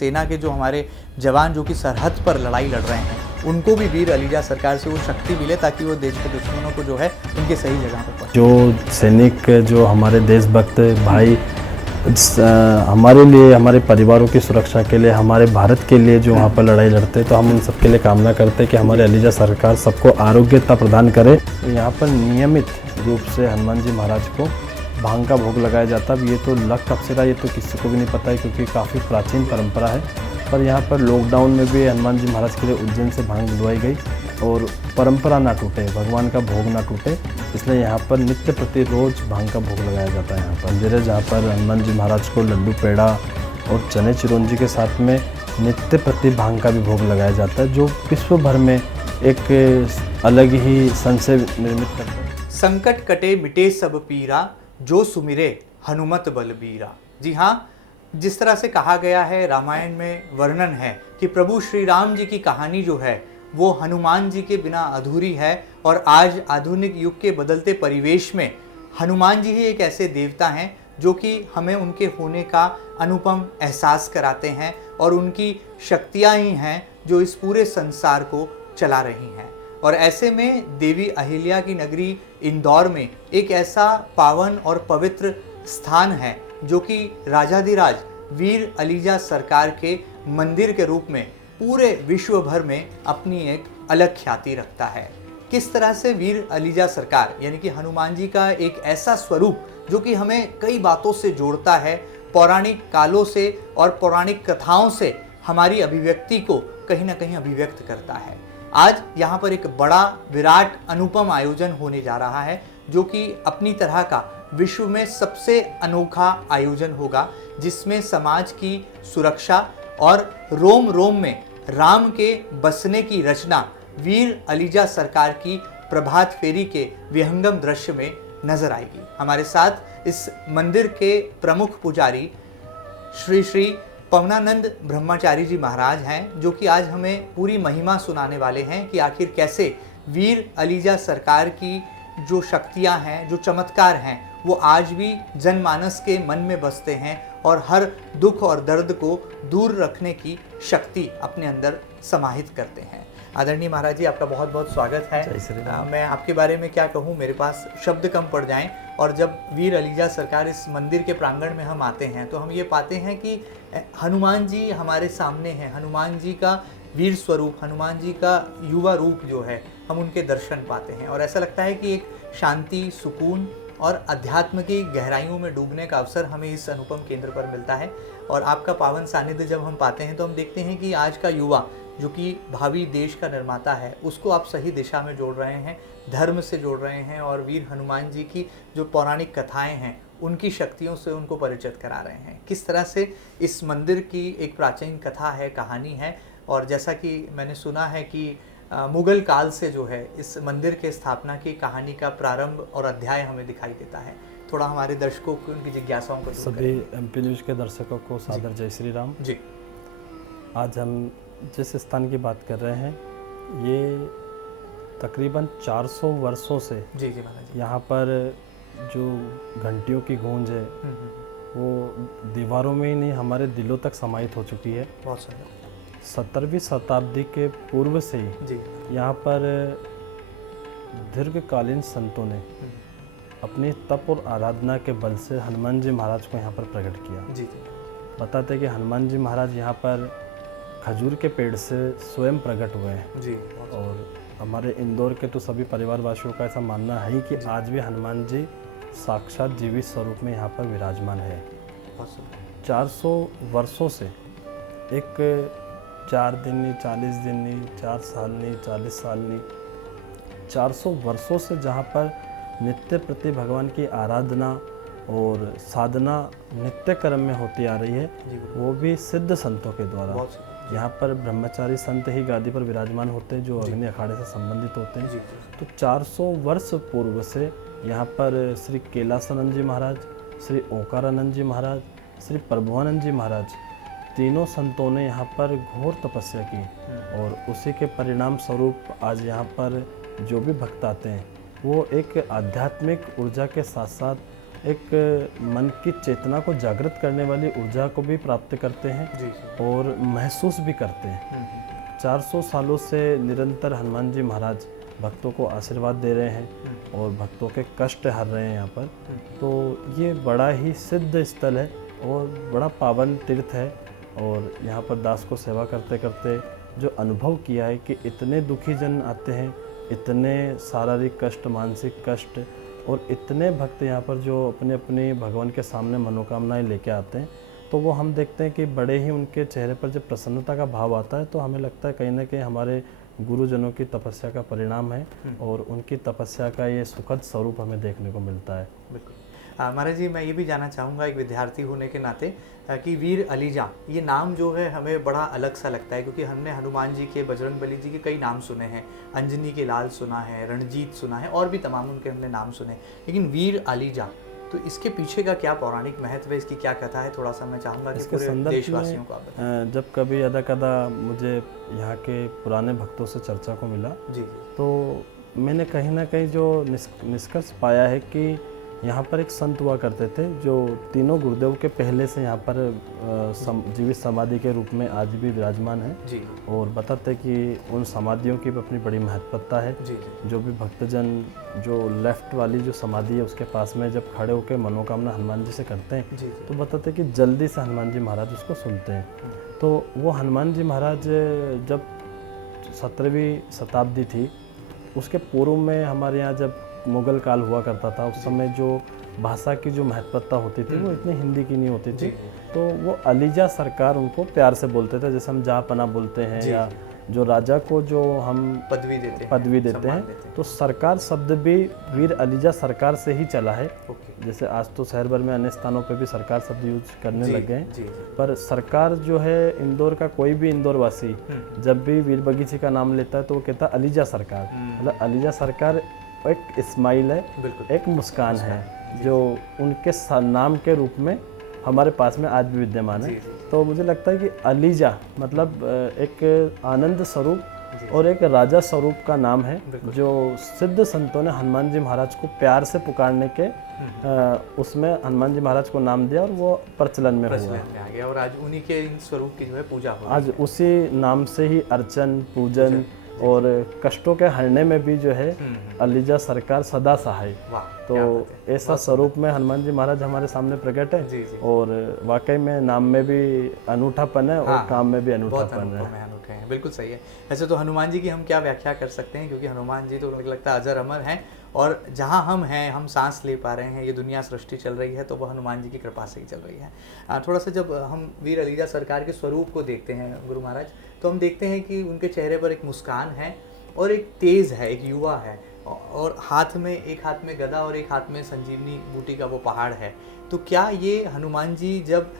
सेना के जो हमारे जवान जो कि सरहद पर लड़ाई लड़ रहे हैं उनको भी वीर अलीजा सरकार से वो शक्ति मिले ताकि वो देश के दुश्मनों को जो है उनके सही जगह पर पहुंचे। जो सैनिक जो हमारे देशभक्त भाई हमारे लिए, हमारे परिवारों की सुरक्षा के लिए, हमारे भारत के लिए जो वहाँ पर लड़ाई लड़ते हैं, तो हम उन सबके लिए कामना करते हैं कि हमारे अलीजा सरकार सबको आरोग्यता प्रदान करे। यहाँ पर नियमित रूप से हनुमान जी महाराज को भांग का भोग लगाया जाता है। अब ये तो लक कब से था ये तो किसी को भी नहीं पता है, क्योंकि काफ़ी प्राचीन परंपरा है। पर यहाँ पर लॉकडाउन में भी हनुमान जी महाराज के लिए उज्जैन से भांग बुलवाई गई और परंपरा ना टूटे, भगवान का भोग ना टूटे, इसलिए यहाँ पर नित्य प्रति रोज भांग का भोग लगाया जाता है। यहाँ पर मंदिर है जहाँ पर हनुमान जी महाराज को लड्डू पेड़ा और चने चिरौंजी के साथ में नित्य प्रति भांग का भी भोग लगाया जाता है, जो विश्व भर में एक अलग ही संशय निर्मित करता है। संकट कटे मिटे सब पीरा, जो सुमिरे हनुमत बलबीरा। जी हाँ, जिस तरह से कहा गया है, रामायण में वर्णन है कि प्रभु श्री राम जी की कहानी जो है वो हनुमान जी के बिना अधूरी है। और आज आधुनिक युग के बदलते परिवेश में हनुमान जी ही एक ऐसे देवता हैं जो कि हमें उनके होने का अनुपम एहसास कराते हैं और उनकी शक्तियाँ ही हैं जो इस पूरे संसार को चला रही हैं। और ऐसे में देवी अहिल्या की नगरी इंदौर में एक ऐसा पावन और पवित्र स्थान है जो कि राजाधिराज वीर अलीजा सरकार के मंदिर के रूप में पूरे विश्व भर में अपनी एक अलग ख्याति रखता है। किस तरह से वीर अलीजा सरकार यानी कि हनुमान जी का एक ऐसा स्वरूप जो कि हमें कई बातों से जोड़ता है, पौराणिक कालों से और पौराणिक कथाओं से हमारी अभिव्यक्ति को कहीं ना कहीं अभिव्यक्त करता है। आज यहाँ पर एक बड़ा विराट अनुपम आयोजन होने जा रहा है जो कि अपनी तरह का विश्व में सबसे अनोखा आयोजन होगा, जिसमें समाज की सुरक्षा और रोम रोम में राम के बसने की रचना वीर अलीजा सरकार की प्रभात फेरी के विहंगम दृश्य में नजर आएगी। हमारे साथ इस मंदिर के प्रमुख पुजारी श्री श्री पवनानंद ब्रह्मचारी जी महाराज हैं, जो कि आज हमें पूरी महिमा सुनाने वाले हैं कि आखिर कैसे वीर अलीजा सरकार की जो शक्तियां हैं, जो चमत्कार हैं, वो आज भी जनमानस के मन में बसते हैं और हर दुख और दर्द को दूर रखने की शक्ति अपने अंदर समाहित करते हैं। आदरणीय महाराज जी, आपका बहुत बहुत स्वागत है। मैं आपके बारे में क्या कहूँ, मेरे पास शब्द कम पड़ जाएं। और जब वीर अलीजा सरकार इस मंदिर के प्रांगण में हम आते हैं तो हम ये पाते हैं कि हनुमान जी हमारे सामने हैं। हनुमान जी का वीर स्वरूप, हनुमान जी का युवा रूप जो है, हम उनके दर्शन पाते हैं और ऐसा लगता है कि एक शांति, सुकून और अध्यात्म की गहराइयों में डूबने का अवसर हमें इस अनुपम केंद्र पर मिलता है। और आपका पावन सानिध्य जब हम पाते हैं तो हम देखते हैं कि आज का युवा जो कि भावी देश का निर्माता है, उसको आप सही दिशा में जोड़ रहे हैं, धर्म से जोड़ रहे हैं और वीर हनुमान जी की जो पौराणिक कथाएं हैं उनकी शक्तियों से उनको परिचित करा रहे हैं। किस तरह से इस मंदिर की एक प्राचीन कथा है, कहानी है, और जैसा कि मैंने सुना है कि मुगल काल से जो है इस मंदिर के स्थापना की कहानी का प्रारंभ और अध्याय हमें दिखाई देता है। थोड़ा हमारे दर्शकों को, उनकी जिज्ञासाओं को सभी एमपी न्यूज़ के दर्शकों को सादर जय श्री राम जी। आज हम जिस स्थान की बात कर रहे हैं ये तकरीबन 400 वर्षों से जी जी महाराज, यहाँ पर जो घंटियों की गूंज है वो दीवारों में ही नहीं, हमारे दिलों तक समाहित हो चुकी है। बहुत सुंदर। 17वीं शताब्दी के पूर्व से ही जी यहाँ पर दीर्घकालीन संतों ने अपनी तप और आराधना के बल से हनुमान जी महाराज को यहाँ पर प्रकट किया। जी जी। बताते हैं कि हनुमान जी महाराज यहाँ पर खजूर के पेड़ से स्वयं प्रकट हुए हैं जी। और हमारे इंदौर के तो सभी परिवार वासियों का ऐसा मानना है कि आज भी हनुमान जी साक्षात जीवित स्वरूप में यहाँ पर विराजमान है। 400 वर्षों से एक 4 दिन नहीं, 40 दिन नहीं, 4 साल नहीं, 40 साल नहीं, 400 वर्षों से जहाँ पर नित्य प्रति भगवान की आराधना और साधना नित्य क्रम में होती आ रही है, वो भी सिद्ध संतों के द्वारा। यहाँ पर ब्रह्मचारी संत ही गादी पर विराजमान होते हैं जो अग्नि अखाड़े से संबंधित होते हैं। तो 400 वर्ष पूर्व से यहाँ पर श्री कैलासानंद जी महाराज, श्री ओंकारानंद जी महाराज, श्री प्रभुआनंद जी महाराज, तीनों संतों ने यहाँ पर घोर तपस्या की और उसी के परिणाम स्वरूप आज यहाँ पर जो भी भक्त आते हैं वो एक आध्यात्मिक ऊर्जा के साथ साथ एक मन की चेतना को जागृत करने वाली ऊर्जा को भी प्राप्त करते हैं जी जी। और महसूस भी करते हैं। 400 सालों से निरंतर हनुमान जी महाराज भक्तों को आशीर्वाद दे रहे हैं और भक्तों के कष्ट हर रहे हैं यहाँ पर। तो ये बड़ा ही सिद्ध स्थल है और बड़ा पावन तीर्थ है। और यहाँ पर दास को सेवा करते करते जो अनुभव किया है कि इतने दुखी जन आते हैं, इतने शारीरिक कष्ट, मानसिक कष्ट, और इतने भक्त यहाँ पर जो अपने अपने भगवान के सामने मनोकामनाएं लेके आते हैं, तो वो हम देखते हैं कि बड़े ही उनके चेहरे पर जब प्रसन्नता का भाव आता है तो हमें लगता है कहीं ना कहीं हमारे गुरुजनों की तपस्या का परिणाम है और उनकी तपस्या का ये सुखद स्वरूप हमें देखने को मिलता है। बिल्कुल। महाराज जी, मैं ये भी जानना चाहूँगा एक विद्यार्थी होने के नाते कि वीर अलीजा, ये नाम जो है हमें बड़ा अलग सा लगता है, क्योंकि हमने हनुमान जी के, बजरंगबली जी के कई नाम सुने हैं, अंजनी के लाल सुना है, रणजीत सुना है, और भी तमाम उनके हमने नाम सुने, लेकिन वीर अलीजा, तो इसके पीछे का क्या पौराणिक महत्व है, इसकी क्या कथा है, थोड़ा सा मैं चाहूँगा कि पूरे देशवासियों को आप बताएं। जब कभी अदा कदा मुझे यहाँ के पुराने भक्तों से चर्चा को मिला जी, तो मैंने कहीं ना कहीं जो निष्कर्ष पाया है कि यहाँ पर एक संत हुआ करते थे जो तीनों गुरुदेव के पहले से यहाँ पर जीवित समाधि के रूप में आज भी विराजमान है जी। और बताते कि उन समाधियों की भी अपनी बड़ी महत्वता है। जी जी। जो भी भक्तजन जो लेफ्ट वाली जो समाधि है उसके पास में जब खड़े होकर मनोकामना हनुमान जी से करते हैं जी। तो बताते कि जल्दी से हनुमान जी महाराज उसको सुनते हैं। तो वो हनुमान जी महाराज जब 17वीं शताब्दी थी उसके पूर्व में हमारे यहाँ जब मुगल काल हुआ करता था, उस समय जो भाषा की जो महत्वता होती थी वो इतनी हिंदी की नहीं होती थी, तो वो अलीजा सरकार उनको प्यार से बोलते थे, जैसे हम जहाँपना बोलते हैं या जो राजा को जो हम पदवी देते हैं तो सरकार शब्द भी वीर अलीजा सरकार से ही चला है। जैसे आज तो शहर भर में अन्य स्थानों पे भी सरकार शब्द यूज करने लग गए हैं, पर सरकार जो है इंदौर का कोई भी इंदौर वासी जब भी वीर बगीची का नाम लेता है तो वो कहता है अलीजा सरकार। मतलब अलीजा सरकार एक स्माइल है, एक मुस्कान है जो उनके नाम के रूप में हमारे पास में आज भी विद्यमान है। तो मुझे लगता है कि अलीजा मतलब एक आनंद स्वरूप और एक राजा स्वरूप का नाम है जो सिद्ध संतों ने हनुमान जी महाराज को प्यार से पुकारने के उसमें हनुमान जी महाराज को नाम दिया और वो प्रचलन में हुआ और आज उन्हीं के इन स्वरूप की जो है पूजा हो, आज उसी नाम से ही अर्चन पूजन और कष्टों के हरने में भी जो है अलीजा सरकार सदा सहाय। तो ऐसा स्वरूप में हनुमान जी महाराज हमारे सामने प्रकट है और वाकई में नाम में भी अनूठापन है और काम में भी अनूठापन है। बिल्कुल सही है। वैसे तो हनुमान जी की हम क्या व्याख्या कर सकते हैं, क्योंकि हनुमान जी तो मुझे लगता है अजर अमर हैं और जहाँ हम हैं, हम सांस ले पा रहे हैं, ये दुनिया सृष्टि चल रही है तो वो हनुमान जी की कृपा से ही चल रही है। थोड़ा सा जब हम वीर अलीजा सरकार के स्वरूप को देखते हैं गुरु महाराज, तो हम देखते हैं कि उनके चेहरे पर एक मुस्कान है और एक तेज़ है, एक युवा है, और एक हाथ में गदा और एक हाथ में संजीवनी बूटी का वो पहाड़ है। तो क्या ये हनुमान जी जब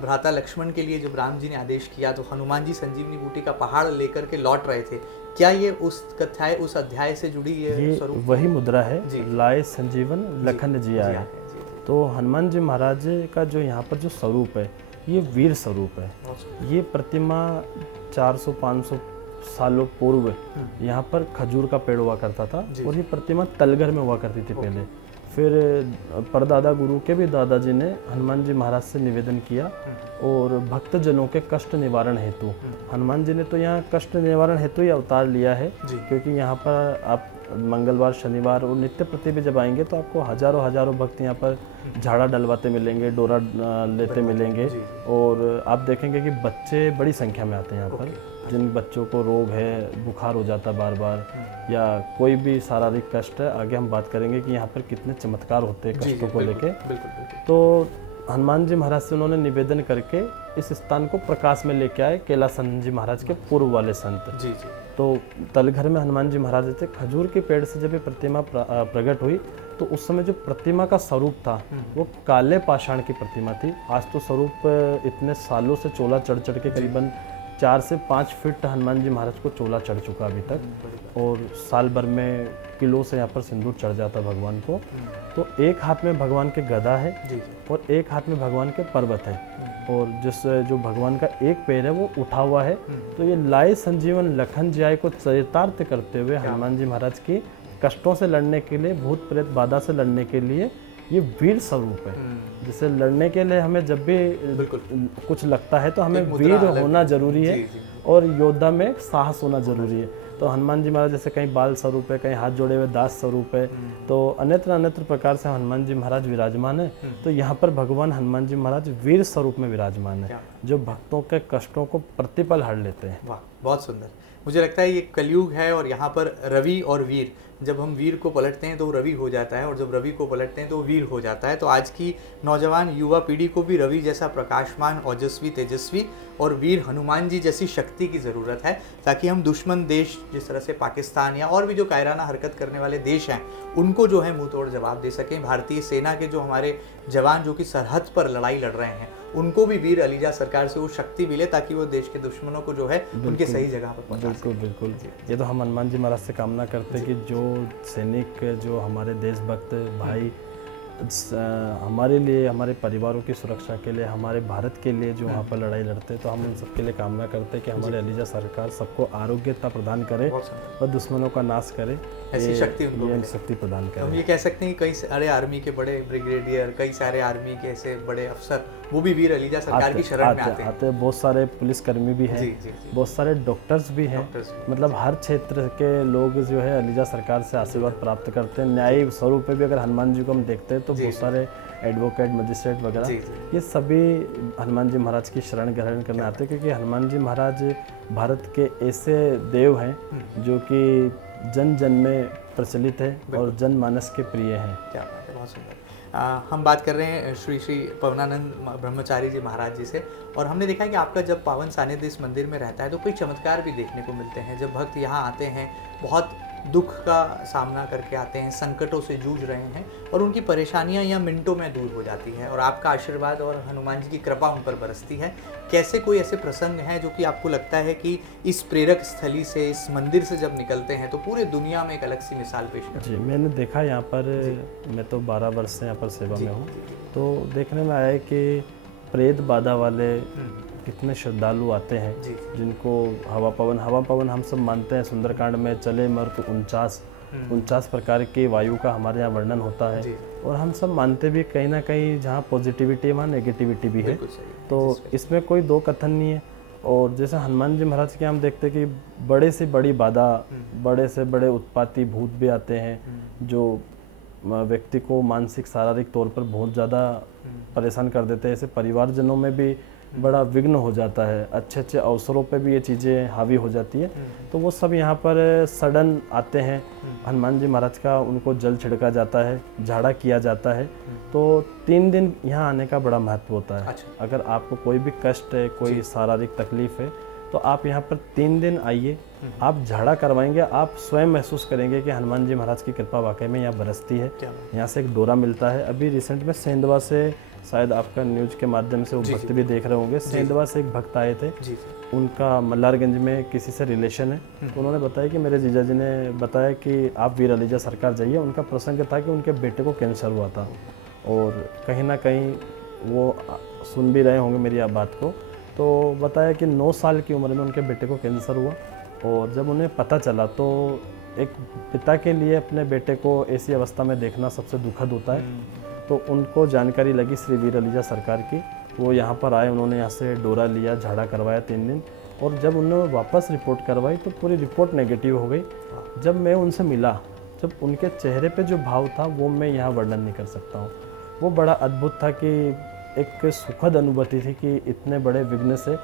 भ्राता लक्ष्मण के लिए जब राम जी ने आदेश किया तो हनुमान जी संजीवनी बूटी का पहाड़ लेकर के लौट रहे थे, क्या ये उस कथाएं उस अध्याय से जुड़ी ये स्वरूप? वही मुद्रा है, लाए संजीवन लखन जी आए। तो हनुमान जी महाराज का जो यहाँ पर जो स्वरूप है ये वीर स्वरूप है। ये प्रतिमा 400-500 सालों पूर्व यहाँ पर खजूर का पेड़ हुआ करता था और ये प्रतिमा तलगर में हुआ करती थी पहले। फिर परदादा गुरु के भी दादाजी ने हनुमान जी महाराज से निवेदन किया और भक्तजनों के कष्ट निवारण हेतु हनुमान जी ने तो यहाँ कष्ट निवारण हेतु ही अवतार लिया है, क्योंकि यहाँ पर आप मंगलवार शनिवार और नित्य प्रति भी जब आएंगे तो आपको हजारों भक्त यहाँ पर झाड़ा डलवाते मिलेंगे, डोरा लेते मिलेंगे और आप देखेंगे कि बच्चे बड़ी संख्या में आते हैं यहाँ पर। जिन बच्चों को रोग है, बुखार हो जाता बार बार या कोई भी शारीरिक कष्ट है, आगे हम बात करेंगे कि यहाँ पर कितने चमत्कार होते हैं कष्टों को लेके। तो हनुमान जी महाराज से उन्होंने निवेदन करके इस स्थान को प्रकाश में लेके आए, कैलासन जी महाराज के पूर्व वाले संत। तो तलघर में हनुमान जी महाराज थे। खजूर के पेड़ से जब ये प्रतिमा प्रकट हुई तो उस समय जो प्रतिमा का स्वरूप था वो काले पाषाण की प्रतिमा थी। आज तो स्वरूप इतने सालों से चोला चढ़ के करीबन 4 से 5 फीट हनुमान जी महाराज को चोला चढ़ चुका अभी तक, और साल भर में किलो से यहाँ पर सिंदूर चढ़ जाता भगवान को। तो एक हाथ में भगवान के गदा है और एक हाथ में भगवान के पर्वत है, और जो भगवान का एक पैर है वो उठा हुआ है। तो ये लाए संजीवन लखन जी आए को चरितार्थ करते हुए हनुमान जी महाराज की कष्टों से लड़ने के लिए, भूत प्रेत बाधा से लड़ने के लिए ये वीर स्वरूप है। जैसे लड़ने के लिए हमें जब भी बिल्कुल कुछ लगता है तो हमें एक मुद्रा वीर अलग- होना जरूरी है जी, जी। और योद्धा में साहस होना जरूरी है। तो हनुमान जी महाराज जैसे कहीं बाल स्वरूप है, कहीं हाथ जोड़े हुए दास स्वरूप है, तो अन्यत्र अन्यत्र प्रकार से हनुमान जी महाराज विराजमान है। तो यहाँ पर भगवान हनुमान जी महाराज वीर स्वरूप में विराजमान है, क्या जो भक्तों के कष्टों को प्रतिपल हर लेते हैं। वाह, बहुत सुंदर। मुझे लगता है ये कलयुग है और यहाँ पर रवि और वीर, जब हम वीर को पलटते हैं तो वो रवि हो जाता है और जब रवि को पलटते हैं तो वो वीर हो जाता है। तो आज की नौजवान युवा पीढ़ी को भी रवि जैसा प्रकाशमान, ओजस्वी, तेजस्वी और वीर हनुमान जी जैसी शक्ति की ज़रूरत है, ताकि हम दुश्मन देश जिस तरह से पाकिस्तान या और भी जो कायराना हरकत करने वाले देश हैं उनको जो है मुंह तोड़ जवाब दे सकें। भारतीय सेना के जो हमारे जवान जो कि सरहद पर लड़ाई लड़ रहे हैं उनको भी वीर अलीजा सरकार से वो शक्ति मिले, ताकि वो देश के दुश्मनों को जो है उनके सही जगह पर पहुंचा बिल्कुल बिल्कुल। ये तो हम हनुमान जी महाराज से कामना करते हैं कि जो सैनिक, जो हमारे देशभक्त भाई हमारे लिए, हमारे परिवारों की सुरक्षा के लिए, हमारे भारत के लिए जो वहाँ पर लड़ाई लड़ते हैं, तो हम उन सबके लिए कामना करते हैं कि हमारे अलीजा सरकार सबको आरोग्यता प्रदान करे और दुश्मनों का नाश करे, ऐसी शक्ति उनको मिले। शक्ति प्रदान करे। हम ये कह सकते हैं कि कई सारे आर्मी के बड़े ब्रिगेडियर, कई सारे आर्मी के ऐसे बड़े अफसर वो भी वीर अलीजा सरकार की शरण में आते हैं। बहुत सारे पुलिसकर्मी भी हैं, बहुत सारे डॉक्टर्स भी हैं, मतलब हर क्षेत्र के लोग जो है अलीजा सरकार से आशीर्वाद प्राप्त करते हैं। न्यायिक स्वरूप में भी अगर हनुमान जी को हम देखते हैं तो बहुत सारे एडवोकेट, मजिस्ट्रेट वगैरह ये सभी हनुमान जी महाराज की शरण ग्रहण करने आते हैं, क्योंकि हनुमान जी महाराज भारत के ऐसे देव हैं जो कि जन जन में प्रचलित है और जनमानस के प्रिय हैं। क्या बात है, बहुत सुंदर। हम बात कर रहे हैं श्री श्री पवनानंद ब्रह्मचारी जी महाराज जी से, और हमने देखा है कि आपका जब पावन सानिध्य इस मंदिर में रहता है तो कई चमत्कार भी देखने को मिलते हैं। जब भक्त यहाँ आते हैं, बहुत दुख का सामना करके आते हैं, संकटों से जूझ रहे हैं और उनकी परेशानियां या मिनटों में दूर हो जाती है और आपका आशीर्वाद और हनुमान जी की कृपा उन पर बरसती है। कैसे कोई ऐसे प्रसंग हैं जो कि आपको लगता है कि इस प्रेरक स्थली से, इस मंदिर से जब निकलते हैं तो पूरे दुनिया में एक अलग सी मिसाल पेश करते हैं? जी, मैंने देखा यहाँ पर, मैं तो 12 वर्ष से यहाँ पर सेवा में हूँ, तो देखने में आया कि प्रेत बाधा वाले कितने श्रद्धालु आते हैं, जिनको हवा पवन हम सब मानते हैं। सुंदरकांड में चले मर्क 49 प्रकार की वायु का हमारे यहाँ वर्णन होता है, और हम सब मानते भी कहीं ना कहीं जहाँ पॉजिटिविटी है वहाँ नेगेटिविटी भी है, तो इसमें कोई दो कथन नहीं है। और जैसे हनुमान जी महाराज के हम देखते हैं कि बड़े से बड़ी बाधा, बड़े से बड़े उत्पाती भूत भी आते हैं जो व्यक्ति को मानसिक शारीरिक तौर पर बहुत ज़्यादा परेशान कर देते हैं। ऐसे परिवारजनों में भी बड़ा विघ्न हो जाता है, अच्छे अच्छे अवसरों पे भी ये चीज़ें हावी हो जाती है, तो वो सब यहाँ पर सडन आते हैं। हनुमान जी महाराज का उनको जल छिड़का जाता है, झाड़ा किया जाता है, तो 3 दिन यहाँ आने का बड़ा महत्व होता है। अच्छा। अगर आपको कोई भी कष्ट है, कोई शारीरिक तकलीफ है, तो आप यहाँ पर 3 दिन आइए, आप झाड़ा करवाएंगे, आप स्वयं महसूस करेंगे कि हनुमान जी महाराज की कृपा वाकई में यहाँ बरसती है। यहाँ से एक डोरा मिलता है। अभी रिसेंट में सेंधवा से, शायद आपका न्यूज के माध्यम से वो भक्त भी देख रहे होंगे, सेंधवा से एक भक्त आए थे, उनका मल्हारगंज में किसी से रिलेशन है, तो उन्होंने बताया कि मेरे जीजा जी ने बताया कि आप वीर अलीजा सरकार जाइए। उनका प्रसंग था कि उनके बेटे को कैंसर हुआ था, और कहीं ना कहीं वो सुन भी रहे होंगे मेरी आप बात को, तो बताया कि 9 साल की उम्र में उनके बेटे को कैंसर हुआ, और जब उन्हें पता चला तो एक पिता के लिए अपने बेटे को ऐसी अवस्था में देखना सबसे दुखद होता है। तो उनको जानकारी लगी श्री वीर अलीजा सरकार की, वो यहाँ पर आए, उन्होंने यहाँ से डोरा लिया, झाड़ा करवाया 3 दिन, और जब उन्होंने वापस रिपोर्ट करवाई तो पूरी रिपोर्ट नेगेटिव हो गई। जब मैं उनसे मिला, जब उनके चेहरे पे जो भाव था वो मैं यहाँ वर्णन नहीं कर सकता हूँ। वो बड़ा अद्भुत था कि एक सुखद अनुभूति थी कि इतने बड़े विघ्न से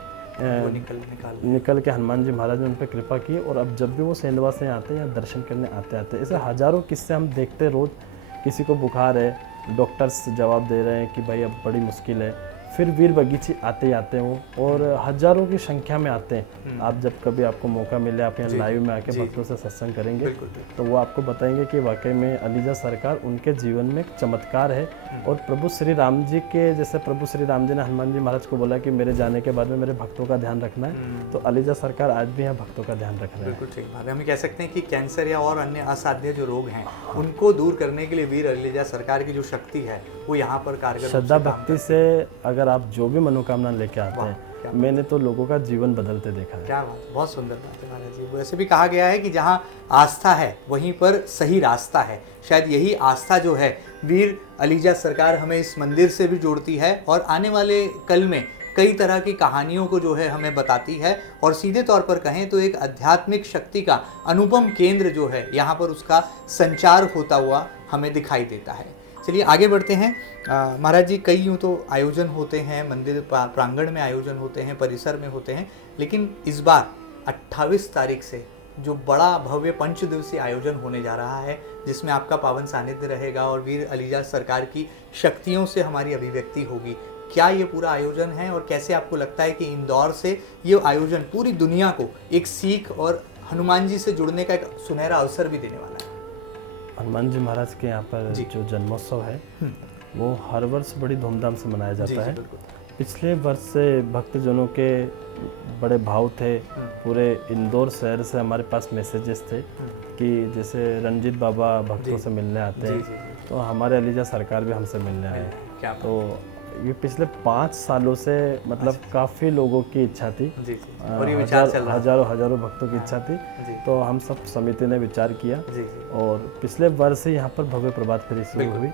निकल के हनुमान जी महाराज ने उन पर कृपा की। और अब जब भी वो सेंधवा से आते हैं या दर्शन करने आते ऐसे हजारों किस्से हम देखते रोज़। किसी को बुखार है, डॉक्टर्स जवाब दे रहे हैं कि भाई अब बड़ी मुश्किल है, फिर वीर बगीची आते ही आते हो, और हजारों की संख्या में आते हैं। आप जब कभी आपको मौका मिले, आप यहाँ लाइव में आके भक्तों से सत्संग करेंगे तो वो आपको बताएंगे कि वाकई में अलीजा सरकार उनके जीवन में एक चमत्कार है। और प्रभु श्री राम जी के, जैसे प्रभु श्री राम जी ने हनुमान जी महाराज को बोला कि मेरे जाने के बाद में मेरे भक्तों का ध्यान रखना है, तो अलीजा सरकार आज भी यहाँ भक्तों का ध्यान रख रहे हैं। बिल्कुल ठीक बात है। हम कह सकते हैं कि कैंसर या और अन्य असाध्य जो रोग हैं उनको दूर करने के लिए वीर अलीजा सरकार की जो शक्ति है वो यहाँ पर कारगर। श्रद्धा भक्ति से अगर आप जो भी मनोकामना लेके आते हैं, मैंने तो लोगों का जीवन बदलते देखा है। क्या बात, बहुत सुंदर बात है महाराज जी। वैसे भी कहा गया है कि जहाँ आस्था है वहीं पर सही रास्ता है। शायद यही आस्था जो है वीर अलीजा सरकार हमें इस मंदिर से भी जोड़ती है और आने वाले कल में कई तरह की कहानियों को जो है हमें बताती है और सीधे तौर पर कहें तो एक आध्यात्मिक शक्ति का अनुपम केंद्र जो है यहाँ पर उसका संचार होता हुआ हमें दिखाई देता है। चलिए आगे बढ़ते हैं। महाराज जी, कई यूँ तो आयोजन होते हैं, मंदिर प्रांगण में आयोजन होते हैं, परिसर में होते हैं, लेकिन इस बार 28 तारीख से जो बड़ा भव्य 5 दिवसीय आयोजन होने जा रहा है जिसमें आपका पावन सानिध्य रहेगा और वीर अलीजा सरकार की शक्तियों से हमारी अभिव्यक्ति होगी, क्या ये पूरा आयोजन है और कैसे आपको लगता है कि इंदौर से ये आयोजन पूरी दुनिया को एक सीख और हनुमान जी से जुड़ने का एक सुनहरा अवसर भी देने वाला है? हनुमान जी महाराज के यहाँ पर जो जन्मोत्सव है वो हर वर्ष बड़ी धूमधाम से मनाया जाता है। पिछले वर्ष से भक्तजनों के बड़े भाव थे। पूरे इंदौर शहर से हमारे पास मैसेजेस थे कि जैसे रंजीत बाबा भक्तों से मिलने आते हैं, तो हमारे अलीजा सरकार भी हमसे मिलने आए। तो ये पिछले 5 सालों से मतलब काफ़ी लोगों की इच्छा थी, हजारों भक्तों की इच्छा थी। तो हम सब समिति ने विचार किया और पिछले वर्ष ही यहाँ पर भव्य प्रभात फेरी शुरू हुई।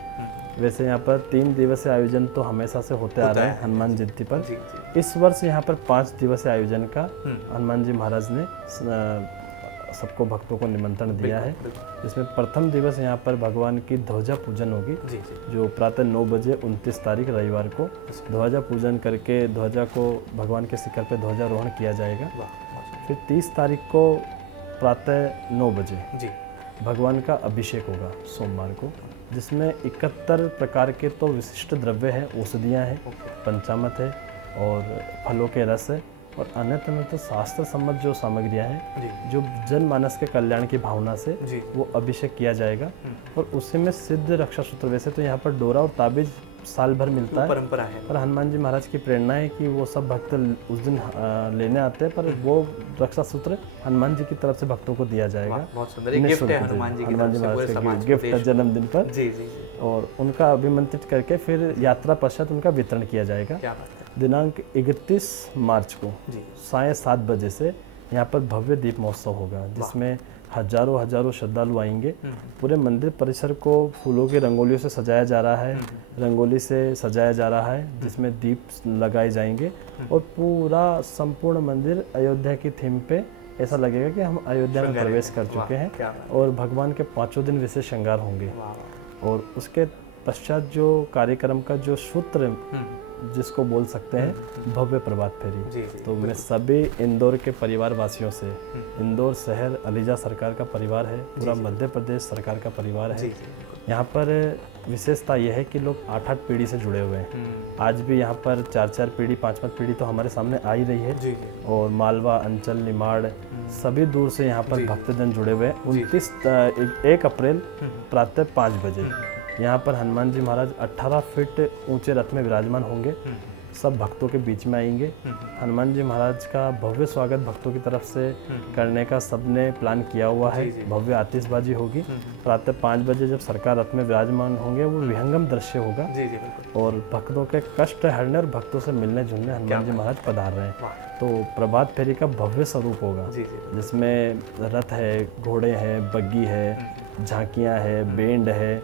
वैसे यहाँ पर 3 दिवसीय आयोजन तो हमेशा से होते आ रहे हैं हनुमान जयंती पर। इस वर्ष यहाँ पर 5 दिवसीय आयोजन का हनुमान जी महाराज ने सबको भक्तों को निमंत्रण दिया है। जिसमें प्रथम दिवस यहाँ पर भगवान की ध्वजा पूजन होगी, जो प्रातः 9 बजे 29 तारीख रविवार को ध्वजा पूजन करके ध्वजा को भगवान के शिखर पर ध्वजारोहण किया जाएगा। फिर 30 तारीख को प्रातः 9 बजे भगवान का अभिषेक होगा सोमवार को, जिसमें 71 प्रकार के तो विशिष्ट द्रव्य हैं, औषधियाँ हैं, पंचामृत है और फलों के रस है और अन्य शास्त्र सम्मत जो सामग्रियाँ हैं जो जनमानस के कल्याण की भावना से वो अभिषेक किया जाएगा। और उसी में सिद्ध रक्षा सूत्र, वैसे तो यहाँ पर डोरा और ताबीज साल भर मिलता है, परंपरा है, पर हनुमान जी महाराज की प्रेरणा है कि वो सब भक्त उस दिन लेने आते हैं, पर वो रक्षा सूत्र हनुमान जी की तरफ से भक्तों को दिया जाएगा। बहुत सुंदर, एक गिफ्ट है हनुमान जी महाराज के गिफ्ट जन्मदिन पर। और उनका अभिमंत्रित करके फिर यात्रा पश्चात उनका वितरण किया जाएगा। दिनांक 31 मार्च को साय 7 बजे से यहाँ पर भव्य दीप महोत्सव होगा, जिसमें हजारों श्रद्धालु आएंगे। पूरे मंदिर परिसर को फूलों की रंगोलियों से सजाया जा रहा है, रंगोली से सजाया जा रहा है, जिसमें दीप लगाए जाएंगे और पूरा संपूर्ण मंदिर अयोध्या की थीम पे ऐसा लगेगा कि हम अयोध्या में प्रवेश कर चुके हैं। और भगवान के 5 दिन विशेष श्रृंगार होंगे। और उसके पश्चात जो कार्यक्रम का जो सूत्र जिसको बोल सकते हैं भव्य प्रभात फेरी, तो मैं सभी इंदौर के परिवार वासियों से, इंदौर शहर अलीजा सरकार का परिवार है, पूरा मध्य प्रदेश सरकार का परिवार है। यहाँ पर विशेषता यह है कि लोग 8-8 पीढ़ी से जुड़े हुए हैं। आज भी यहाँ पर 4-4 पीढ़ी 5-5 पीढ़ी तो हमारे सामने आ ही रही है। और मालवा अंचल निमाड़ सभी दूर से यहाँ पर भक्तजन जुड़े हुए हैं। 1 अप्रैल प्रातः 5 बजे यहाँ पर हनुमान जी महाराज 18 फीट ऊंचे रथ में विराजमान होंगे, सब भक्तों के बीच में आएंगे। हनुमान जी महाराज का भव्य स्वागत भक्तों की तरफ से करने का सबने प्लान किया हुआ है। भव्य आतिशबाजी होगी। प्रातः 5 बजे जब सरकार रथ में विराजमान होंगे वो विहंगम दृश्य होगा और भक्तों के कष्ट हरने और भक्तों से मिलने जुलने हनुमान जी महाराज पधार रहे हैं। तो प्रभात फेरी का भव्य स्वरूप होगा, जिसमें रथ है, घोड़े हैं, बग्गी है, झांकियाँ है, बैंड है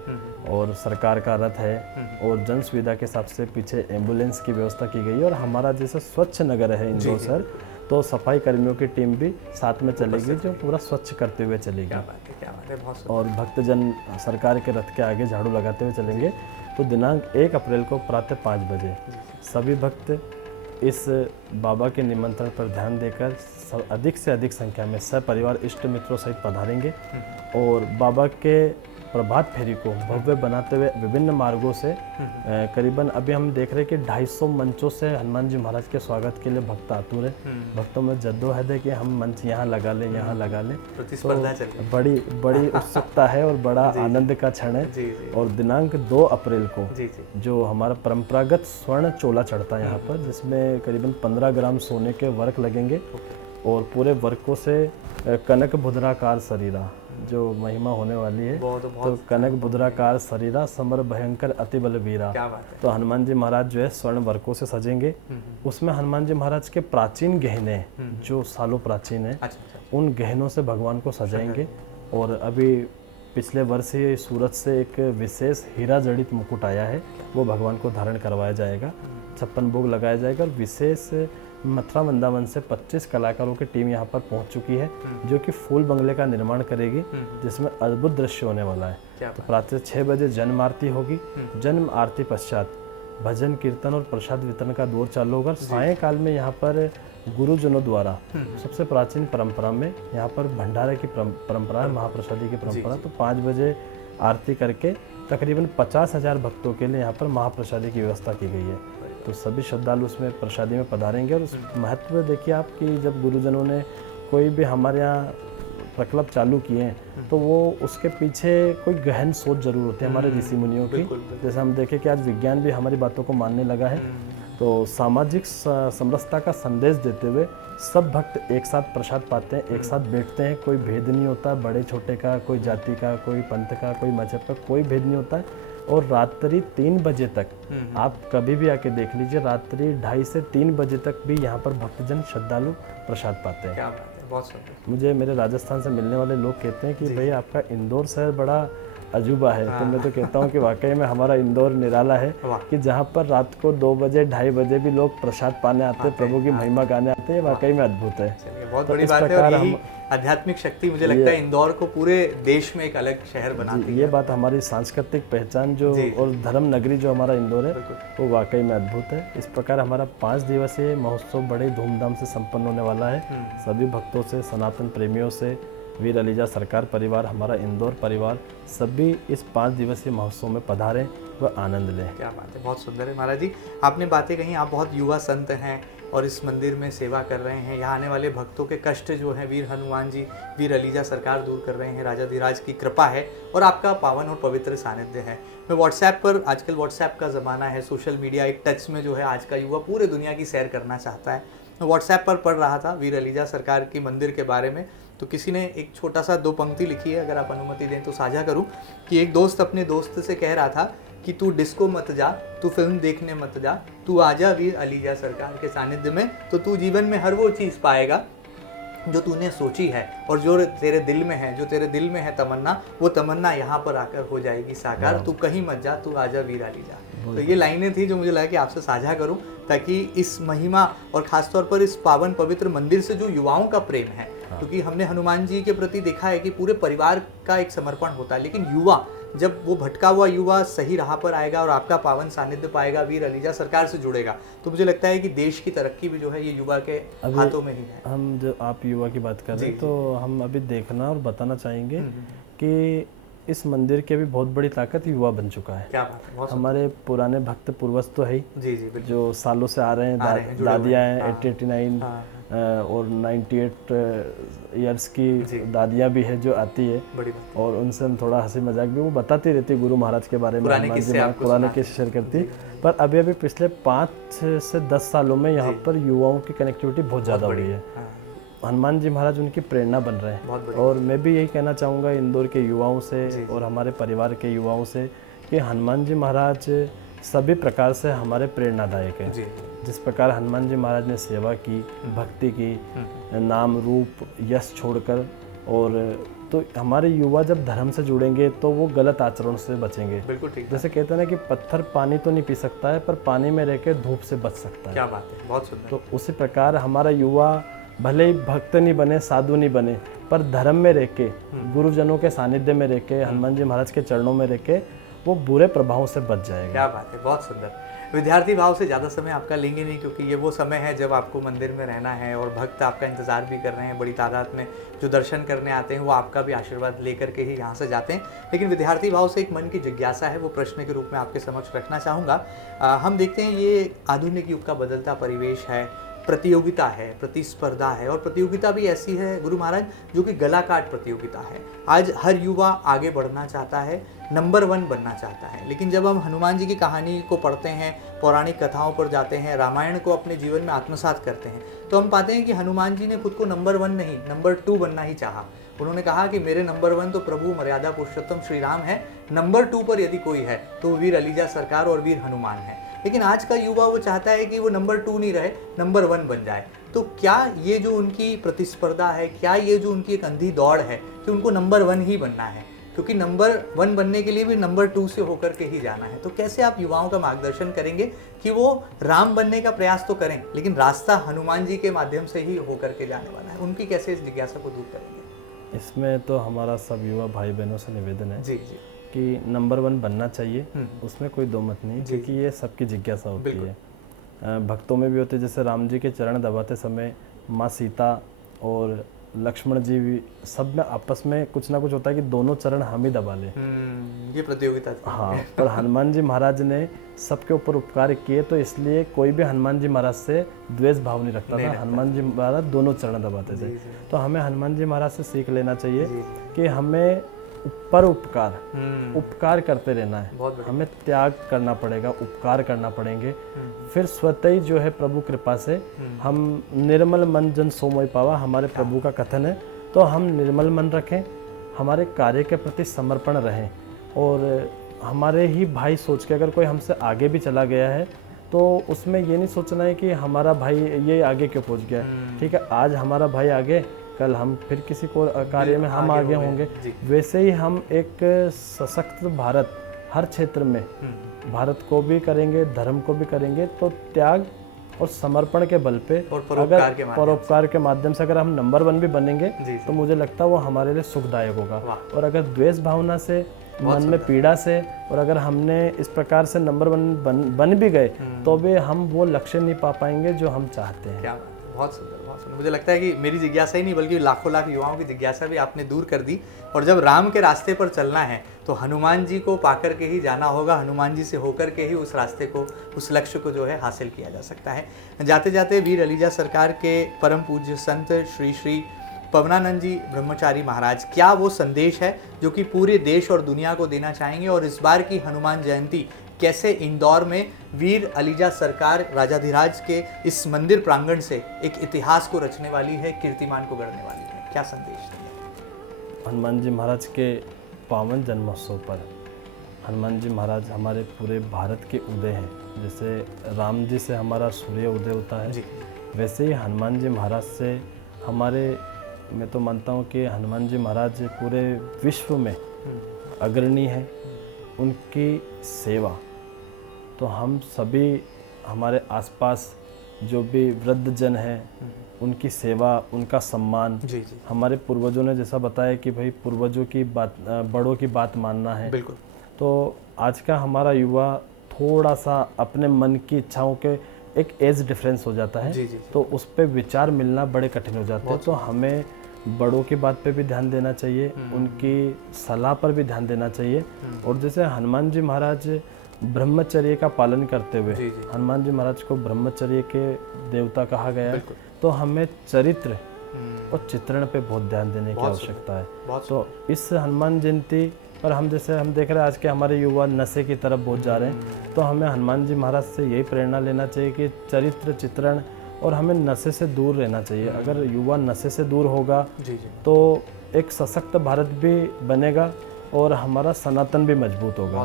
और सरकार का रथ है। और जन सुविधा के हिसाब से पीछे एम्बुलेंस की व्यवस्था की गई है। और हमारा जैसे स्वच्छ नगर है इंदौर शहर, तो सफाई कर्मियों की टीम भी साथ में चलेगी जो पूरा स्वच्छ करते हुए चलेगी। और भक्तजन सरकार के रथ के आगे झाड़ू लगाते हुए चलेंगे। तो दिनांक 1 अप्रैल को प्रातः 5 बजे सभी भक्त इस बाबा के निमंत्रण पर ध्यान देकर अधिक से अधिक संख्या में सपरिवार इष्ट मित्रों सहित पधारेंगे और बाबा के प्रभात फेरी को भव्य बनाते हुए विभिन्न मार्गों से करीबन अभी हम देख रहे हैं कि 250 मंचों से हनुमान जी महाराज के स्वागत के लिए भक्त आतुर हैं। भक्तों में जद्दोजहद है कि हम मंच यहाँ लगा लें, यहाँ लगा लें। तो बड़ी उत्सुकता है और बड़ा आनंद का क्षण है। और दिनांक 2 अप्रैल को जो हमारा परंपरागत स्वर्ण चोला चढ़ता है यहाँ पर, जिसमें करीबन 15 ग्राम सोने के वर्क लगेंगे और पूरे वर्कों से कनक भुद्राकार शरीरा जो महिमा होने वाली है। बहुत तो कनक बुद्राकार शरीरा समर भयंकर अति बलबीरा। क्या बात है। तो हनुमान जी महाराज जो है स्वर्ण वर्कों से सजेंगे। उसमें हनुमान जी महाराज के प्राचीन गहने जो सालों प्राचीन है, उन गहनों से भगवान को सजाएंगे। और अभी पिछले वर्ष ही सूरत से एक विशेष हीरा जड़ित मुकुट आया है, वो भगवान को धारण करवाया जाएगा। 56 भोग लगाया जाएगा। और विशेष मथुरा वृंदावन से 25 कलाकारों की टीम यहाँ पर पहुँच चुकी है, जो कि फूल बंगले का निर्माण करेगी, जिसमें अद्भुत दृश्य होने वाला है। तो प्रातः 6 बजे जन्म आरती होगी। जन्म आरती पश्चात भजन कीर्तन और प्रसाद वितरण का दौर चालू होगा। सायंकाल में यहाँ पर गुरुजनों द्वारा सबसे प्राचीन परंपरा में यहाँ पर भंडारे की परंपरा है, महाप्रसादी की परंपरा। तो 5 बजे आरती करके तकरीबन 50,000 भक्तों के लिए यहाँ पर महाप्रसादी की व्यवस्था की गई है। तो सभी श्रद्धालु उसमें प्रसादी में पधारेंगे। और उस महत्व देखिए आप कि जब गुरुजनों ने कोई भी हमारे यहाँ प्रकल्प चालू किए हैं, तो वो उसके पीछे कोई गहन सोच जरूर होती है हमारे ऋषि मुनियों की। जैसे हम देखें कि आज विज्ञान भी हमारी बातों को मानने लगा है। तो सामाजिक समरसता का संदेश देते हुए सब भक्त एक साथ प्रसाद पाते हैं, एक साथ बैठते हैं। कोई भेद नहीं होता बड़े छोटे का, कोई जाति का, कोई पंथ का, कोई मजहब का, कोई भेद नहीं होता है। और रात्रि 3 बजे तक आप कभी भी आके देख लीजिए, रात्रि 2:30 से 3 बजे तक भी यहाँ पर भक्तजन श्रद्धालु प्रसाद पाते हैं। क्या बात है, बहुत सुंदर। मुझे मेरे राजस्थान से मिलने वाले लोग कहते हैं कि भाई आपका इंदौर शहर बड़ा अजूबा है। तो मैं तो कहता हूँ कि वाकई में हमारा इंदौर निराला है कि जहाँ पर रात को 2 बजे 2:30 बजे भी लोग प्रसाद पाने आते हैं, प्रभु की महिमा गाने आते हैं। वाकई में अद्भुत है। बहुत बड़ी बात है। और यही आध्यात्मिक शक्ति मुझे लगता है इंदौर को पूरे देश में एक अलग शहर बनाती है। ये बात हमारी सांस्कृतिक पहचान जो और धर्म नगरी जो हमारा इंदौर है, वो वाकई में अद्भुत है। इस प्रकार हमारा 5 दिवसीय महोत्सव बड़े धूमधाम से संपन्न होने वाला है। सभी भक्तों से, सनातन प्रेमियों से, वीर अलीजा सरकार परिवार, हमारा इंदौर परिवार, सभी इस 5 दिवसीय महोत्सव में पधारें व आनंद लें। क्या बात है, बहुत सुंदर है महाराज जी। आपने बातें कही, आप बहुत युवा संत हैं और इस मंदिर में सेवा कर रहे हैं। यहाँ आने वाले भक्तों के कष्ट जो हैं वीर हनुमान जी, वीर अलीजा सरकार दूर कर रहे हैं। राजाधिराज की कृपा है और आपका पावन और पवित्र सानिध्य है। मैं व्हाट्सएप पर, आजकल व्हाट्सएप का ज़माना है, सोशल मीडिया एक टच में जो है आज का युवा पूरे दुनिया की सैर करना चाहता है। मैं व्हाट्सएप पर पढ़ रहा था वीर अलीजा सरकार की मंदिर के बारे में, तो किसी ने एक छोटा सा 2 पंक्ति लिखी है, अगर आप अनुमति दें तो साझा करूं। कि एक दोस्त अपने दोस्त से कह रहा था कि तू डिस्को मत जा, तू फिल्म देखने मत जा, तू आजा वीर अलीजा सरकार के सानिध्य में, तो तू जीवन में हर वो चीज़ पाएगा जो तूने सोची है और जो तेरे दिल में है, जो तेरे दिल में है तमन्ना, वो तमन्ना यहाँ पर आकर हो जाएगी साकार। तू कहीं मत जा, तू आजा वीर अलीजा। तो ये लाइनें थी जो मुझे लगा कि आपसे साझा करूं, ताकि इस महिमा और खासतौर पर इस पावन पवित्र मंदिर से जो युवाओं का प्रेम है, क्योंकि हमने हनुमान जी के प्रति देखा है कि पूरे परिवार का एक समर्पण होता है, लेकिन युवा, जब वो भटका हुआ युवा सही राह पर आएगा और आपका पावन सानिध्य पाएगा, वीर अलीजा सरकार से जुड़ेगा, तो मुझे लगता है कि देश की तरक्की भी जो है ये युवा के हाथों में ही है। हम जो आप युवा की बात कर रहे हैं, तो हम अभी देखना और बताना चाहेंगे कि इस मंदिर की अभी बहुत बड़ी ताकत युवा बन चुका है। क्या बात है, हमारे पुराने भक्त पूर्वज तो है ही, जो सालों से आ रहे हैं, दादियाँ हैं, 89 और 98 ईयर्स की दादियाँ भी है जो आती है, और उनसे हम थोड़ा हंसी मजाक भी वो बताती रहती गुरु महाराज के बारे में, पुराने किस्से शेयर करती। पर अभी पिछले 5 से 10 सालों में यहाँ पर युवाओं की कनेक्टिविटी बहुत ज़्यादा हो रही है। हनुमान जी महाराज उनकी प्रेरणा बन रहे हैं। और मैं भी यही कहना चाहूँगा इंदौर के युवाओं से और हमारे परिवार के युवाओं से कि हनुमान जी महाराज सभी प्रकार से हमारे प्रेरणादायक हैं। जिस प्रकार हनुमान जी महाराज ने सेवा की, भक्ति की, नाम रूप यश छोड़कर, और तो हमारे युवा जब धर्म से जुड़ेंगे तो वो गलत आचरण से बचेंगे। बिल्कुल ठीक। जैसे कहते हैं ना कि पत्थर पानी तो नहीं पी सकता है, पर पानी में रह के धूप से बच सकता है। क्या बात है, बहुत सुंदर। तो उसी प्रकार हमारा युवा भले ही भक्त नहीं बने, साधु नहीं बने, पर धर्म में रह के, गुरुजनों के सानिध्य में रह के, हनुमान जी महाराज के चरणों में रह के वो बुरे प्रभावों से बच जाएगा। क्या बात है, बहुत सुंदर। विद्यार्थी भाव से ज़्यादा समय आपका लेंगे नहीं, क्योंकि ये वो समय है जब आपको मंदिर में रहना है और भक्त आपका इंतज़ार भी कर रहे हैं। बड़ी तादाद में जो दर्शन करने आते हैं वो आपका भी आशीर्वाद लेकर के ही यहाँ से जाते हैं। लेकिन विद्यार्थी भाव से एक मन की जिज्ञासा है, वो प्रश्न के रूप में आपके समक्ष रखना चाहूँगा। हम देखते हैं ये आधुनिक युग का बदलता परिवेश है, प्रतियोगिता है, प्रतिस्पर्धा है, और प्रतियोगिता भी ऐसी है गुरु महाराज जो कि गला काट प्रतियोगिता है। आज हर युवा आगे बढ़ना चाहता है, नंबर 1 बनना चाहता है। लेकिन जब हम हनुमान जी की कहानी को पढ़ते हैं, पौराणिक कथाओं पर जाते हैं, रामायण को अपने जीवन में आत्मसात करते हैं, तो हम पाते हैं कि हनुमान जी ने खुद को नंबर 1 नहीं, नंबर 2 बनना ही चाहा। उन्होंने कहा कि मेरे नंबर 1 तो प्रभु मर्यादा पुरुषोत्तम श्री राम है, नंबर 2 पर यदि कोई है तो वीर अलीजा सरकार और वीर हनुमान है। लेकिन आज का युवा वो चाहता है कि वो नंबर 2 नहीं रहे, नंबर 1 बन जाए। तो क्या ये जो उनकी प्रतिस्पर्धा है, क्या ये जो उनकी एक अंधी दौड़ है कि उनको नंबर 1 ही बनना है, क्योंकि नंबर 1 बनने के लिए भी नंबर 2 से होकर के ही जाना है। तो कैसे आप युवाओं का मार्गदर्शन करेंगे कि वो राम बनने का प्रयास तो करें, लेकिन रास्ता हनुमान जी के माध्यम से ही होकर के जाने वाला है, उनकी कैसे इस जिज्ञासा को दूर करेंगे? इसमें तो हमारा सब युवा भाई बहनों से निवेदन है जी जी कि नंबर 1 बनना चाहिए, उसमें कोई दो मत नहीं, क्योंकि ये सबकी जिज्ञासा होती है। भक्तों में भी होती है, जैसे राम जी के चरण दबाते समय माँ सीता और लक्ष्मण जी भी सब में आपस में कुछ ना कुछ होता है कि दोनों चरण हम ही दबा लें। ये प्रतियोगिता थी। हाँ, पर हनुमान जी महाराज ने सबके ऊपर उपकार किए, तो इसलिए कोई भी हनुमान जी महाराज से द्वेष भाव नहीं रखता था। हनुमान जी महाराज दोनों चरण दबाते थे। तो हमें हनुमान जी महाराज से सीख लेना चाहिए कि हमें पर उपकार करते रहना है, हमें त्याग करना पड़ेगा, उपकार करना पड़ेंगे, फिर स्वतः ही जो है प्रभु कृपा से हम निर्मल मन जन सो मोहि पावा, हमारे प्रभु का कथन है। तो हम निर्मल मन रखें, हमारे कार्य के प्रति समर्पण रहें, और हमारे ही भाई सोच के अगर कोई हमसे आगे भी चला गया है तो उसमें ये नहीं सोचना है कि हमारा भाई ये आगे क्यों पहुंच गया। ठीक है, आज हमारा भाई आगे, कल हम फिर किसी को कार्य में हम आगे होंगे। वैसे ही हम एक सशक्त भारत हर क्षेत्र में भारत को भी करेंगे, धर्म को भी करेंगे। तो त्याग और समर्पण के बल पे अगर परोपकार के माध्यम से अगर हम नंबर 1 भी बनेंगे तो मुझे लगता है वो हमारे लिए सुखदायक होगा। और अगर द्वेष भावना से, मन में पीड़ा से, और अगर हमने इस प्रकार से नंबर 1 बन भी गए तो भी हम वो लक्ष्य नहीं पा पाएंगे जो हम चाहते हैं। बहुत सुंदर, बहुत सुंदर। मुझे लगता है कि मेरी जिज्ञासा ही नहीं बल्कि लाखों लाख युवाओं की जिज्ञासा भी आपने दूर कर दी। और जब राम के रास्ते पर चलना है तो हनुमान जी को पाकर के ही जाना होगा, हनुमान जी से होकर के ही उस रास्ते को, उस लक्ष्य को जो है हासिल किया जा सकता है। जाते जाते वीर अलीजा सरकार के परम पूज्य संत श्री श्री पवनानंद जी ब्रह्मचारी महाराज, क्या वो संदेश है जो कि पूरे देश और दुनिया को देना चाहेंगे? और इस बार की हनुमान जयंती कैसे इंदौर में वीर अलीजा सरकार राजाधिराज के इस मंदिर प्रांगण से एक इतिहास को रचने वाली है, कीर्तिमान को गढ़ने वाली है? क्या संदेश देंगे? हनुमान जी महाराज के पावन जन्मोत्सव पर हनुमान जी महाराज हमारे पूरे भारत के उदय हैं। जैसे राम जी से हमारा सूर्य उदय होता है, वैसे ही हनुमान जी महाराज से हमारे, मैं तो मानता हूँ कि हनुमान जी महाराज पूरे विश्व में अग्रणी है। उनकी सेवा तो हम सभी, हमारे आसपास जो भी वृद्ध जन हैं, उनकी सेवा, उनका सम्मान। हमारे पूर्वजों ने जैसा बताया कि भाई पूर्वजों की बात, बड़ों की बात मानना है। बिल्कुल। तो आज का हमारा युवा थोड़ा सा अपने मन की इच्छाओं के, एक एज डिफरेंस हो जाता है, तो उस पर विचार मिलना बड़े कठिन हो जाते हैं। तो हमें बड़ों की बात पे भी ध्यान देना चाहिए, उनकी सलाह पर भी ध्यान देना चाहिए। और जैसे हनुमान जी महाराज ब्रह्मचर्य का पालन करते हुए, हनुमान जी महाराज को ब्रह्मचर्य के देवता कहा गया है, तो हमें चरित्र और चित्रण पे बहुत ध्यान देने की आवश्यकता है। तो इस हनुमान जयंती पर हम देख रहे हैं आज के हमारे युवा नशे की तरफ बहुत जा रहे हैं, तो हमें हनुमान जी महाराज से यही प्रेरणा लेना चाहिए कि चरित्र चित्रण, और हमें नशे से दूर रहना चाहिए। अगर युवा नशे से दूर होगा तो एक सशक्त भारत भी बनेगा और हमारा सनातन भी मजबूत होगा।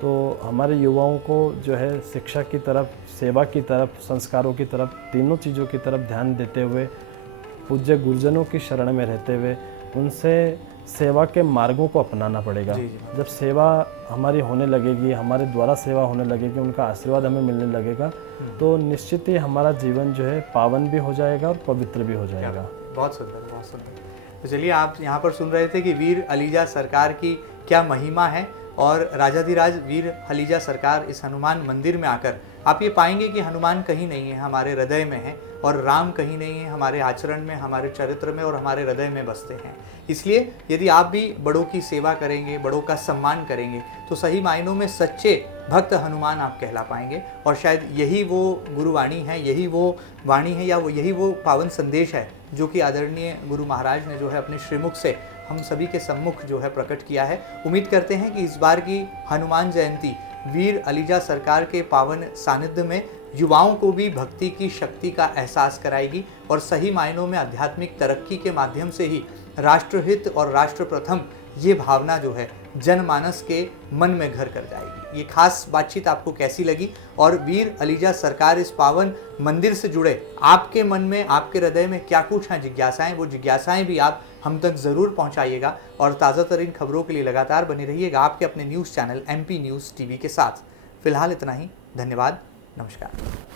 तो हमारे युवाओं को जो है शिक्षा की तरफ, सेवा की तरफ, संस्कारों की तरफ, तीनों चीज़ों की तरफ ध्यान देते हुए, पूज्य गुरुजनों की शरण में रहते हुए उनसे सेवा के मार्गों को अपनाना पड़ेगा। जब सेवा हमारी होने लगेगी, हमारे द्वारा सेवा होने लगेगी, उनका आशीर्वाद हमें मिलने लगेगा, तो निश्चित ही हमारा जीवन जो है पावन भी हो जाएगा और पवित्र भी हो जाएगा। बहुत सुंदर, बहुत सुंदर। तो चलिए, आप यहाँ पर सुन रहे थे कि वीर अलीजा सरकार की क्या महिमा है, और राजाधिराज वीर अलीजा सरकार इस हनुमान मंदिर में आकर आप ये पाएंगे कि हनुमान कहीं नहीं है, हमारे हृदय में है, और राम कहीं नहीं है, हमारे आचरण में, हमारे चरित्र में और हमारे हृदय में बसते हैं। इसलिए यदि आप भी बड़ों की सेवा करेंगे, बड़ों का सम्मान करेंगे, तो सही मायनों में सच्चे भक्त हनुमान आप कहला पाएंगे। और शायद यही वो गुरुवाणी है, यही वो वाणी है, या यही वो पावन संदेश है जो कि आदरणीय गुरु महाराज ने जो है अपने श्रीमुख से हम सभी के सम्मुख जो है प्रकट किया है। उम्मीद करते हैं कि इस बार की हनुमान जयंती वीर अलीजा सरकार के पावन सानिध्य में युवाओं को भी भक्ति की शक्ति का एहसास कराएगी, और सही मायनों में आध्यात्मिक तरक्की के माध्यम से ही राष्ट्रहित और राष्ट्र प्रथम ये भावना जो है जनमानस के मन में घर कर जाएगी। ये खास बातचीत आपको कैसी लगी और वीर अलीजा सरकार इस पावन मंदिर से जुड़े आपके मन में, आपके हृदय में क्या कुछ हैं जिज्ञासाएं, वो जिज्ञासाएं भी आप हम तक ज़रूर पहुंचाइएगा। और ताज़ा तरीन खबरों के लिए लगातार बने रहिएगा आपके अपने news channel MP news TV के साथ। फिलहाल इतना ही, धन्यवाद, नमस्कार।